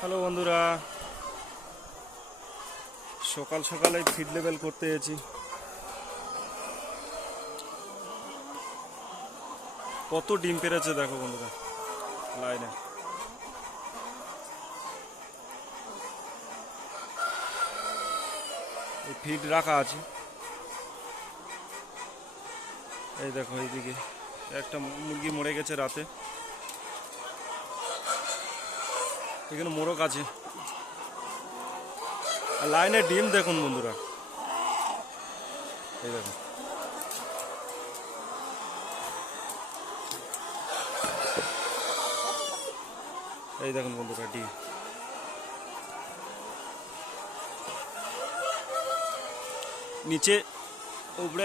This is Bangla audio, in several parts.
হ্যালো বন্ধুরা, সকাল সকালে ফিড লেভেল করতে এসেছি। কত ডিম পেরেছে দেখো বন্ধুরা, লাইনে এই ফিড রাখা আছে। এই দেখো এইদিকে একটা মুরগি মরে গেছে রাতে, এখানে মোরগ আছে। আর লাইনে ডিম দেখুন বন্ধুরা, এই দেখুন এই দেখুন বন্ধুরা ডিম। নিচে উপরে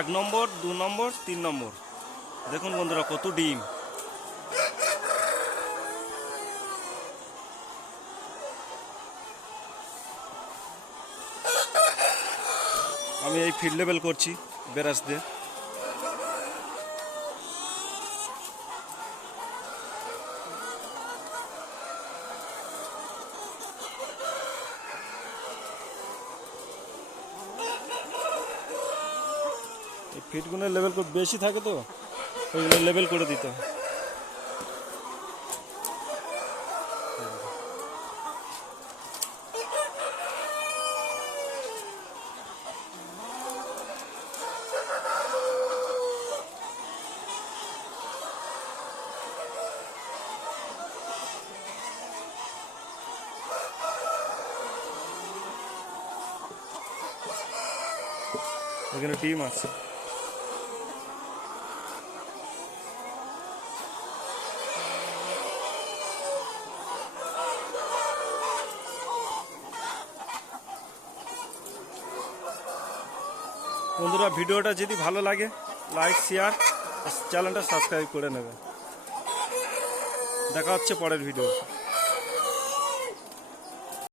এক নম্বর, 2 নম্বর, 3 নম্বর, দেখুন বন্ধুরা কত ডিম। আমি এই ফিড লেভেল করছি বেরাস দিয়ে। এই ফিডগুলোর লেভেল বেশি থাকে তো ওইগুলো লেভেল করে দিতে হয়। এখানে ডিম আছে। বন্ধুরা ভিডিওটা যদি ভালো লাগে লাইক, শেয়ার, চ্যানেলটা সাবস্ক্রাইব করে নেবেন। দেখা হচ্ছে পরের ভিডিও।